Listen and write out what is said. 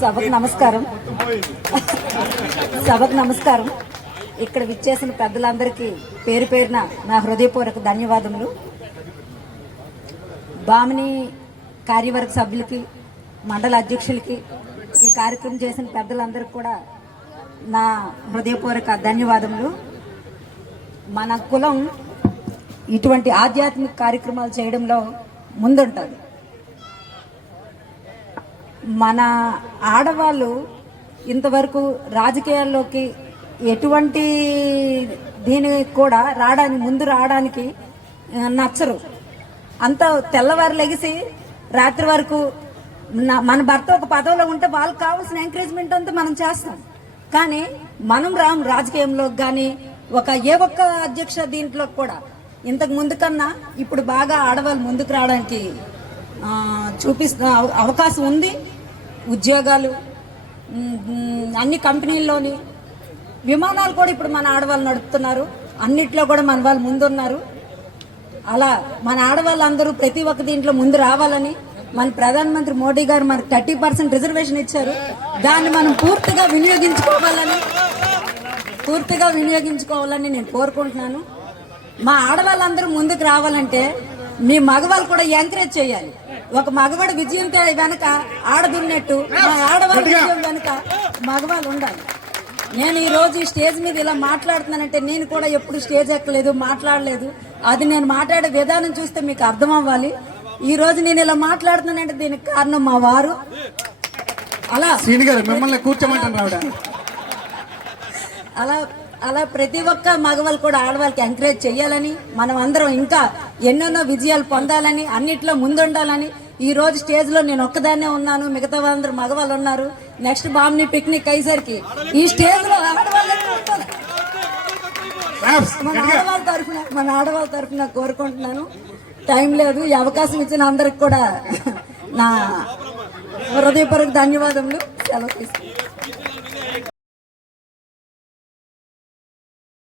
సభకు నమస్కారం. సభకు నమస్కారం. ఇక్కడ విచ్చేసిన పెద్దలందరికీ పేరు పేరున నా హృదయపూర్వక ధన్యవాదములు. బామిని కార్యవర్గ సభ్యులకి మండల అధ్యక్షులకి ఈ కార్యక్రమం చేసిన పెద్దలందరికీ కూడా నా హృదయపూర్వక ధన్యవాదములు. మన కులం ఇటువంటి ఆధ్యాత్మిక కార్యక్రమాలు చేయడంలో ముందుంటుంది. మన ఆడవాళ్ళు ఇంతవరకు రాజకీయాల్లోకి ఎటువంటి దీనికి కూడా రావడానికి ముందు రావడానికి నచ్చరు. అంత తెల్లవారు లెగిసి రాత్రి వరకు మన భర్త ఒక పదవిలో ఉంటే వాళ్ళకి కావాల్సిన ఎంకరేజ్మెంట్ అంతా మనం చేస్తాం. కానీ మనం రాం రాజకీయంలో కానీ ఒక ఏ ఒక్క అధ్యక్ష దీంట్లో కూడా ఇంతకు ముందు కన్నా ఇప్పుడు బాగా ఆడవాళ్ళు ముందుకు రావడానికి చూపిస్తు అవ- అవకాశం ఉంది. ఉద్యోగాలు అన్ని కంపెనీల్లోని విమానాలు కూడా ఇప్పుడు మన ఆడవాళ్ళు నడుపుతున్నారు. అన్నిట్లో కూడా మన వాళ్ళు ముందున్నారు. అలా మన ఆడవాళ్ళందరూ ప్రతి ఒక్క దీంట్లో ముందు రావాలని మన ప్రధానమంత్రి మోడీ గారు మనకు థర్టీ పర్సెంట్ రిజర్వేషన్ ఇచ్చారు. దాన్ని మనం పూర్తిగా వినియోగించుకోవాలని పూర్తిగా వినియోగించుకోవాలని నేను కోరుకుంటున్నాను. మా ఆడవాళ్ళందరూ ముందుకు రావాలంటే మీ మగవాళ్ళు కూడా ఎంకరేజ్ చేయాలి. ఒక మగవాడు విజయం వెనక ఆడదున్నట్టు మా ఆడవాళ్ళ విజయం వెనక మగవాళ్ళు ఉండాలి. నేను ఈ రోజు ఈ స్టేజ్ మీద ఇలా మాట్లాడుతున్నానంటే నేను కూడా ఎప్పుడు స్టేజ్ ఎక్కలేదు మాట్లాడలేదు. అది నేను మాట్లాడే విధానం చూస్తే మీకు అర్థం అవ్వాలి. ఈ రోజు నేను ఇలా మాట్లాడుతున్నానంటే దీనికి కారణం మా వారు. అలా గారు మిమ్మల్ని కూర్చోమంటాను రావిడ. అలా అలా ప్రతి ఒక్క మగవాళ్ళు కూడా ఆడవాళ్ళకి ఎంకరేజ్ చేయాలని మనం అందరం ఇంకా ఎన్నెన్నో విజయాలు పొందాలని అన్నిట్లో ముందుండాలని ఈ రోజు స్టేజ్లో నేను ఒక్కదాన్నే ఉన్నాను మిగతా వాళ్ళందరూ మగవాళ్ళు ఉన్నారు. నెక్స్ట్ బామ్ని పిక్నిక్ అయ్యేసరికి ఈ స్టేజ్లో ఆడవాళ్ళే. మన ఆడవాళ్ళ తరఫున మన ఆడవాళ్ళ తరఫున కోరుకుంటున్నాను. టైం లేదు. ఈ అవకాశం ఇచ్చిన అందరికి కూడా నా హృదయపూర్వక ధన్యవాదములు. సెలవు